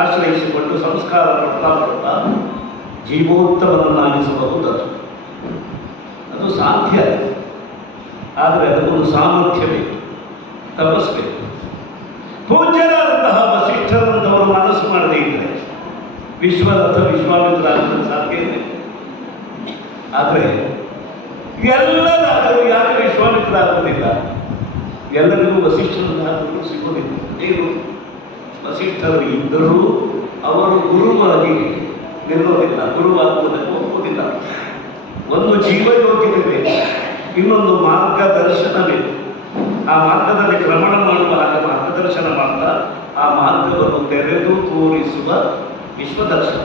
ಆಶ್ರಯಿಸಿಕೊಂಡು ಸಂಸ್ಕಾರ ಕೊಡ್ತಾ ಕೊಡ್ತಾ ಜೀವೋತ್ತಮನನ್ನಾಗಿಸಬಹುದು. ಅದು ಸಾಧ್ಯ, ಆದರೆ ಅದಕ್ಕೊಂದು ಸಾಮರ್ಥ್ಯ ಬೇಕು, ತಪಸ್ಬೇಕು. ಪೂಜ್ಯರಾದಂತಹ ವಸಿಷ್ಠರಂತವರು ಮನಸ್ಸು ಮಾಡದೇ ಇದ್ದರೆ ವಿಶ್ವರಥ ವಿಶ್ವಾಮಿತ್ರ ಆಗೋದಕ್ಕೆ ಸಾಧ್ಯ ಇದೆ. ಆದರೆ ಎಲ್ಲರಾದರೂ ಯಾಕೆ ವಿಶ್ವಾಮಿತ್ರ ಆಗುವುದಿಲ್ಲ? ಎಲ್ಲರಿಗೂ ವಸಿಷ್ಠರನ್ನಾದರೂ ಸಿಗುವುದಿಲ್ಲ. ಏನು ವಸಿಷ್ಠರು ಇದ್ದರೂ ಅವರು ಗುರುವಾಗಿ ನಿಲ್ಲೋದಿಲ್ಲ, ಗುರುವಾಗುವುದಕ್ಕೆ ಒಪ್ಪುವುದಿಲ್ಲ. ಒಂದು ಜೀವಯೋಗ್ಯತೆ ಬೇಕು, ಇನ್ನೊಂದು ಮಾರ್ಗದರ್ಶನ ಬೇಕು. ಆ ಮಾರ್ಗದಲ್ಲಿ ಕ್ರಮಣ ಮಾಡುವ ಹಾಗೆ ಮಾರ್ಗದರ್ಶನ ಮಾಡ್ತಾ ಆ ಮಾರ್ಗವನ್ನು ತೆರೆದು ತೋರಿಸುವ ವಿಶ್ವದರ್ಶನ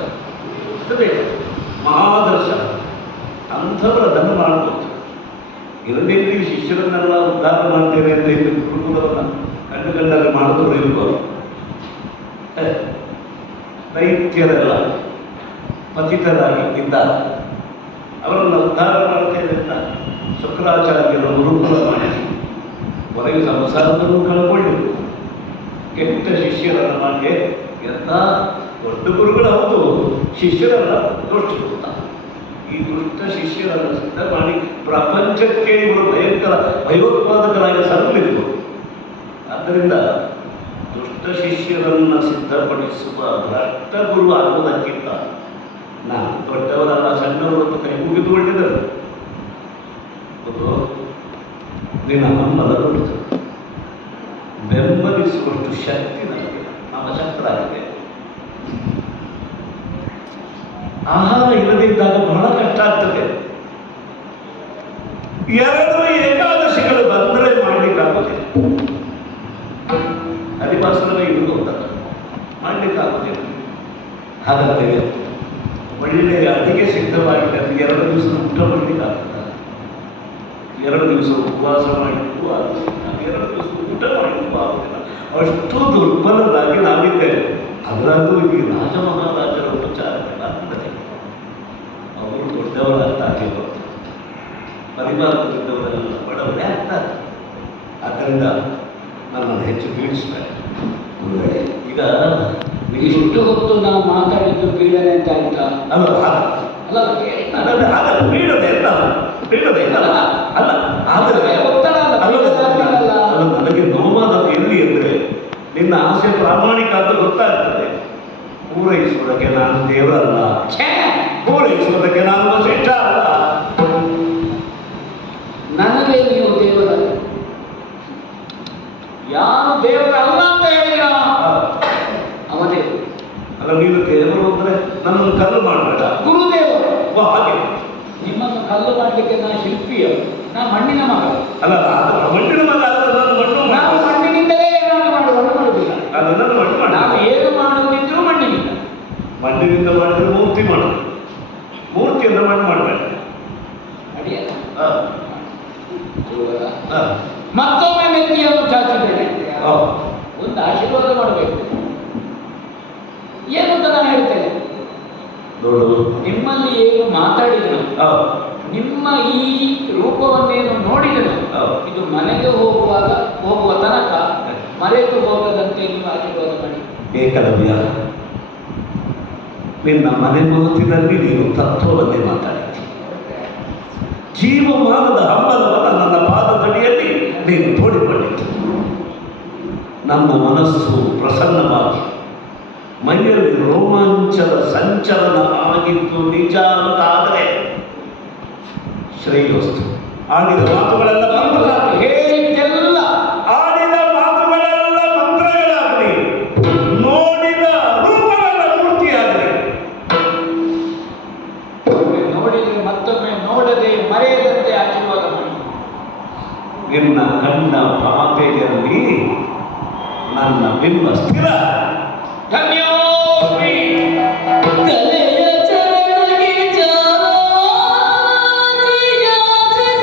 ಬೇಕು, ಮಹಾದರ್ಶನ. ಅಂಥವರದನ್ನು ಮಾಡಬಹುದು. ಇದನ್ನೇನು ಶಿಷ್ಯರನ್ನೆಲ್ಲ ಉದ್ಧಾರ ಮಾಡ್ತೇವೆ ಅಂತ ಇದು ಗುರುಕುಲವನ್ನು ಕಂಡು ಕಂಡಾಗ ಮಾಡಿದವರು ಇರ್ಬೋದು. ದೈತ್ಯರೆಲ್ಲ ಪತಿತರಾಗಿ ಇದ್ದ ಅವರನ್ನು ಉದ್ಧಾರ ಮಾಡ್ತೇವೆ ಅಂತ ಶುಕ್ರಾಚಾರ್ಯರು ಗುರುಕುಲ ಮಾಡಿಸಿ ಹೊರಗೆ ಸಂಸಾರದನ್ನು ಕಳ್ಕೊಂಡಿರು. ಕೆಟ್ಟ ಶಿಷ್ಯರನ್ನು ಮಾಡಿ ಎಂಥ ದೊಡ್ಡ ಗುರುಗಳು ಹೌದು, ಶಿಷ್ಯರನ್ನ ದೋಷಿಸುತ್ತ ಈ ದುಷ್ಟ ಶಿಷ್ಯರನ್ನು ಸಿದ್ಧ ಮಾಡಿ ಪ್ರಪಂಚಕ್ಕೆ ಇವರು ಭಯಂಕರ ಭಯೋತ್ಪಾದಕರಾಗಿ ಸರಲಿದ್ರು. ಆದ್ದರಿಂದ ದುಷ್ಟ ಶಿಷ್ಯರನ್ನು ಸಿದ್ಧಪಡಿಸುವ ಭ್ರಷ್ಟ ಗುರು ಆಗುವುದಕ್ಕಿಂತ ನಾನು ದೊಡ್ಡವರಲ್ಲ ಸಣ್ಣವರು ಅಂತ ಕೈ ಮುಗಿದುಕೊಂಡಿದ್ದರು. ನಿನ್ನ ಹಮ್ಮಲ ದೊಡ್ಡದು, ಬೆಂಬಲಿಸುವಷ್ಟು ಶಕ್ತಿ ನನಗೆ ಅವಶಕ್ತರಾಗಿದೆ. ಆಹಾರ ಇಲ್ಲದಿದ್ದಾಗ ಬಹಳ ಕಷ್ಟ ಆಗ್ತದೆ. 2 ಏಕಾದಶಿಗಳು ಬಂದರೆ ಮಾಡಲಿಕ್ಕಾಗುವುದಿಲ್ಲ. ಹರಿವಾಸನವೇ ಇರುವುದು ಅಂತ ಮಾಡಲಿಕ್ಕಾಗುವುದಿಲ್ಲ. ಹಾಗಾದರೆ ಒಳ್ಳೆಯ ಅಡಿಗೆ ಸಿದ್ಧವಾಗಿದೆ, ಅದು 2 ದಿವಸ ಊಟ ಮಾಡಲಿಕ್ಕಾಗ್ತದೆ. 2 ದಿವಸ ಉಪವಾಸ ಮಾಡಲಿಕ್ಕೂ ಆಗುತ್ತಿಲ್ಲ, 2 ದಿವಸ ಊಟ ಮಾಡಲಿಕ್ಕೂ ಆಗುತ್ತಿಲ್ಲ. ಅಷ್ಟು ದುರ್ಬಲರಾಗಿ ನಾವಿದ್ದೇವೆ. ಅದರಲ್ಲೂ ಈ ರಾಜ ಮಹಾರಾಜರ ಉಪಚಾರಗಳ ಆಗ್ತದೆ. ಅವರು ದೊಡ್ಡವರಾಗ್ತಾಗೆ ಬರ್ತಾರೆ, ಪರಿವಾರದಲ್ಲಿದ್ದವರೆಲ್ಲ ಬಡವರೇ ಆಗ್ತಾರೆ. ಆದ್ದರಿಂದ ನನ್ನನ್ನು ಹೆಚ್ಚು ಬೀಳಿಸ್ತಾರೆ. ಈಗ ಇಷ್ಟು ಹೊತ್ತು ನಾವು ಮಾತಾಡಿದ್ದು ಬೀಳನೆ ಅಂತ ಆಯ್ತಾ? ಅಲ್ಲ ಆಗಲ್ಲ, ಬೀಳದೆ ಇಲ್ಲ, ಬೀಳದೆ ಇಲ್ಲ. ಅಲ್ಲ ಆದರೆ ಒತ್ತಡ ಅಲ್ಲ, ನನಗೆ ನೋವಾದದ್ದು ಎಲ್ಲಿ ಅಂದರೆ ನಿನ್ನ ಆಸೆ ಪ್ರಾಮಾಣಿಕ ಅಂತ ಗೊತ್ತಾಗ್ತದೆ. ಪೂರೈಸುವುದಕ್ಕೆ ನಾನು ದೇವರಲ್ಲ, ಪೂರೈಸುವುದಕ್ಕೆ ನಾನು ವಸಿಷ್ಠ ಅಲ್ಲ. ನನಗೆ ನೀವು ದೇವರಲ್ಲ. ಯಾರು ದೇವರಲ್ಲ ಅಂತ ಹೇಳಿದ ಅವನೇ. ಅಲ್ಲ, ನೀನು ದೇವರು ಅಂದರೆ ನನ್ನನ್ನು ಕಲ್ಲು ಮಾಡಬೇಡ. ಗುರುದೇವರು ಹಾಗೆ ನಿಮ್ಮನ್ನು ಕಲ್ಲು ಮಾಡಲಿಕ್ಕೆ ನಾ ಶಿಲ್ಪಿಯ, ನಾ ಮಣ್ಣಿನ ಮಗ. ಅಲ್ಲ, ಮಣ್ಣಿನ ಮಗ ಆದರೆ ನಾನು ಮಣ್ಣು ನಾವು ಮಣ್ಣಿನಿಂದಲೇ ಏನಾದ್ರು ಮಾಡುವುದಿಲ್ಲ. ಅದನ್ನು ಮಣ್ಣು ಮಾಡ. ನಾವು ಏನು ಮಾಡುವುದಿದ್ರು ಮಣ್ಣಿನಿಂದ. ಮಣ್ಣಿನಿಂದ ಮಾಡಿದ್ರೆ ಮೂರ್ತಿ ಮಾಡು, ಮೂರ್ತಿಯನ್ನು ಮಣ್ಣು ಮಾಡಬೇಡ. ಅಡಿಯಲ್ಲ. ಹಾಂ, ಮತ್ತೊಮ್ಮೆ ಮೆತ್ತಿಯನ್ನು ಚಾಚಿದ್ದೇನೆ. ಒಂದು ಆಶೀರ್ವಾದ ಮಾಡಬೇಕು. ಏನು ಅಂತ ನಾನು ಹೇಳ್ತೇನೆ. ನೋಡು, ನಿಮ್ಮಲ್ಲಿ ಏನು ಮಾತಾಡಿದನು, ನಿಮ್ಮ ಈ ರೂಪವನ್ನೇನು ನೋಡಿದನು, ಇದು ಮನೆಗೆ ಹೋಗುವ ತನಕ ಮರೆತು ಹೋಗದಂತೆ ನೀವು ಆಶೀರ್ವಾದ ಮಾಡಿ. ಏಕಲವ್ಯ, ನಿನ್ನ ಮನೆ ಮಾತಿನಲ್ಲಿ ನೀನು ತತ್ವವನ್ನೇ ಮಾತಾಡಿದ್ದಿ. ಜೀವಮಾನದ ಹಂಬಲವನ್ನು ನನ್ನ ಪಾದದಡಿಯಲ್ಲಿ ನೀನು ತೋಡಿಕೊಂಡಿದ್ದು. ನನ್ನ ಮನಸ್ಸು ಪ್ರಸನ್ನವಾಗಿ ಮೈಯಲ್ಲಿ ರೋಮಾಂಚದ ಸಂಚಲನ ಆಗಿದ್ದು ನಿಜ ಅಂತಾದರೆ ಶ್ರೇಯೋಸ್ತು. ಆಡಿದ ಮಾತುಗಳೆಲ್ಲ ಮಂತ್ರಗಳಾಗಲಿ, ಹೇಳಿದ್ದೆಲ್ಲ ಆಡಿದ ಮಾತುಗಳೆಲ್ಲ ಮಂತ್ರಗಳಾಗಲಿ, ನೋಡಿದ ರೂಪಗಳ ಮೂರ್ತಿಯಾಗಲಿ. ನೋಡಿದರೆ ಮತ್ತೊಮ್ಮೆ ನೋಡದೆ ಮರೆಯದಂತೆ ಆಶೀರ್ವಾದ ಮಾಡಿ. ನಿನ್ನ ಕಣ್ಣ ಪಾಪೆಯಲ್ಲಿ ನನ್ನ ಬಿಂಬ ಸ್ಥಿರ. ಧನ್ಯೋಸ್ಮಿ